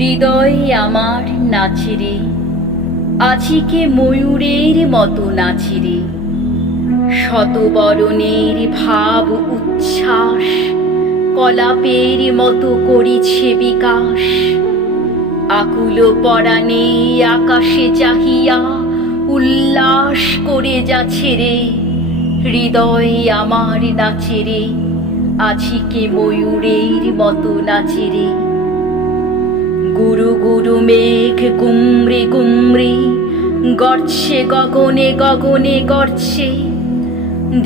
হৃদয় আমার নাচেরে, আজিকে ময়ূরের মতো নাচেরে। শতবরণের ভাব উচ্ছ্বাস কলাপের মতো করিছে বিকাশ। আকুল পরাণে আকাশে চাহিয়া উল্লাস করে যাচ্ছে রে। হৃদয় আমার নাচেরে, আজিকে ময়ূরের মতো নাচেরে। গুরু গুরু মেঘ গুমরে গুমরে গড়ছে গগনে গগনে গড়ছে।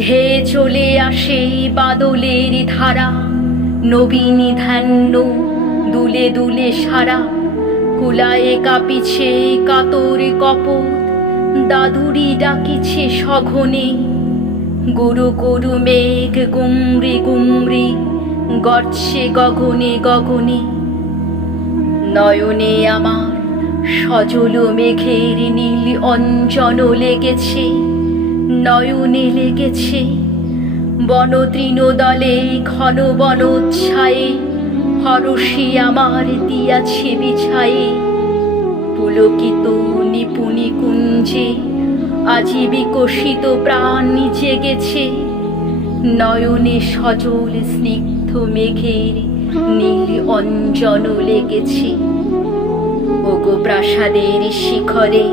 ধেয়ে চলে আসে বাদলের ধারা, নবীন ধ্যান দুলে দুলে সারা। কুলায়ে কাঁপিছে কাতর কপট, দাদুরি ডাকিছে সঘনে। গুরু গুরু মেঘ গুমরে গুমরে গড়ছে গগনে গগনে। নয়নে আমার সজল মেঘের নীল অঞ্জন লেগেছে, নয়নে লেগেছে। বনতৃণ দলে ঘন বনোচ্ছায়ে হরষে আমার দিয়াছে বিছায়ে। পুলকিত নিপুণী কুঞ্জে আজি বিকশিত প্রাণ জেগেছে। নয়নে সজল স্নিগ্ধ মেঘের নীল অঞ্জন লেগেছে। ওগো প্রাসাদের শিখরে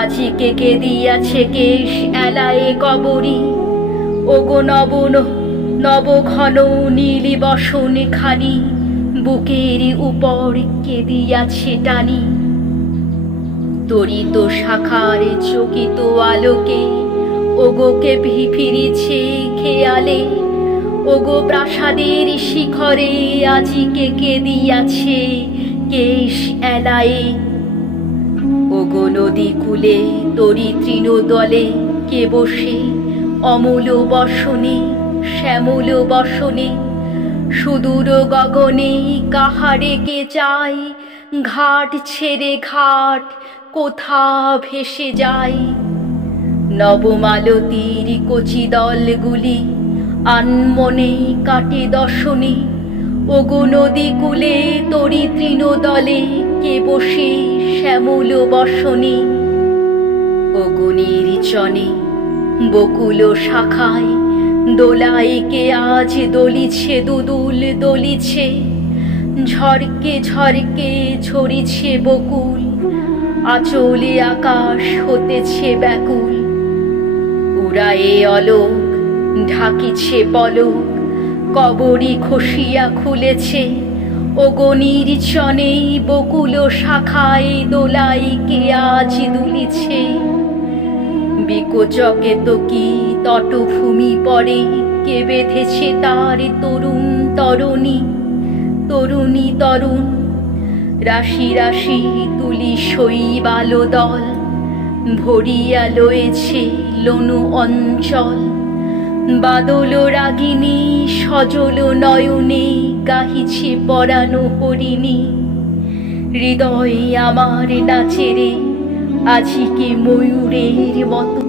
আজিকে কে দিয়াছে কেশ এলায়ে কবরী। ওগো নবন নব ঘন নীলি বসন খানি, বুকের উপর কে দিয়াছে টানি। তরিত শাখার চকিত আলোকে ওগো কে ফিরিছে খেয়ালে। ওগো প্রাসাদের শিখরে আজিকে কে দিয়াছে কেশ এলায়ে। ওগো নদী কূলে তরি তৃণ দলে কে বসে অমূল বসনে শ্যামল বসনে। সুদূর গগনে কাহারে কে চায়, ঘাট ছেড়ে ঘাট কোথা ভেসে যায়। নবমালতীর কচি দলগুলি আনমনে কাটে দর্শনে। ওগো নদী কূলে তরি তৃণ দলে কে বসে শ্যামল বসনে। ওগো নির্জনে বকুল শাখায় দোলায় কে আজ দলিছে দুদুল দলিছে। ঝরকে ঝরকে ঝরিছে বকুল, আঁচলে আকাশ হতেছে ব্যাকুল। উড়ায়ে অলোক ঢাকিছে পলক, কবরী খসিয়া খুলেছে। ওগো নির্জনে বকুল শাখায় দোলায় কে আজ দুলিছে। বিকোচকে তো কি তটভূমি পরে কে বেঁধেছে তার তরুণ তরুণী। তরুণী তরুণ রাশি রাশি তুলি শৈবাল দল, ভরিয়া লয়েছে লনু অঞ্চল। বাদল রাগিনী সজল নয়নে গাহিছে পরানো হরিণী। হৃদয় আমার নাচেরে, আজিকে ময়ূরের মতো